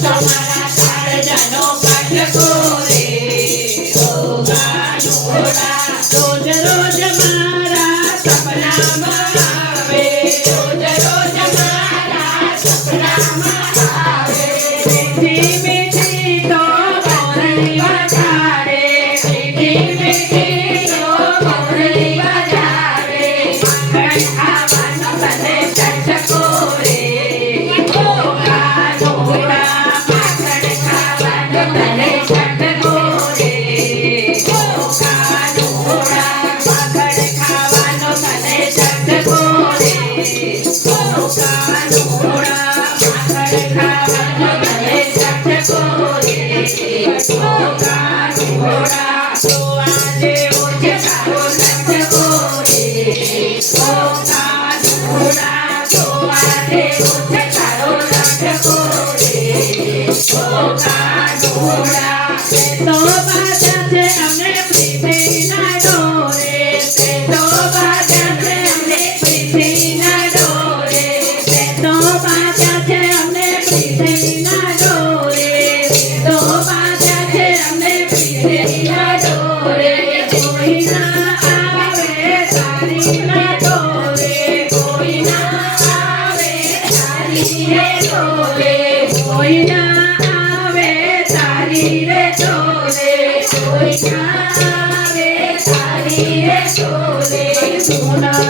તમારા કાળજાનો કાઢકો રે ઓ કાનુડા રોજ રોજ મારા સપનામાં આવે રોજ રોજ મારા સપનામાં આવે મીઠી મીઠી તો મોરલી વગાડે મીઠી મીઠી તો મોરલી વગાડે માખણ ખાવાનો મને ચટકો રે ઓ કાનુડા માખણ ખાવાનો મને ચટકો રે ઓ કાનુડા માખણ ખાવાનો મને ચટકો રે ઓ કાનુડા માખણ ખાવાનો મને ચટકો રે ઓ કાનુડા તો આજે ઓછે તારો ચટકો રે ઓ કાનુડા તો આજે ઓછે તારો ચટકો રે ઓ કાનુડા તે તો બાજા છે અમને પ્રીતિના ડોરે તે તો બાજા છે અમને પ્રીતિના ડોરે તે તો બાજા છે અમને પ્રીતિના ડોરે તો બાજા છે અમને પ્રીતિના ડોરે કોઈ ના આવે તારી ના ડોરે કોઈ ના આવે તારી રે ડોરે કોઈ ના આવે તારી રે ડોરે કોઈ ના આવે તારી રે ડોરે સોના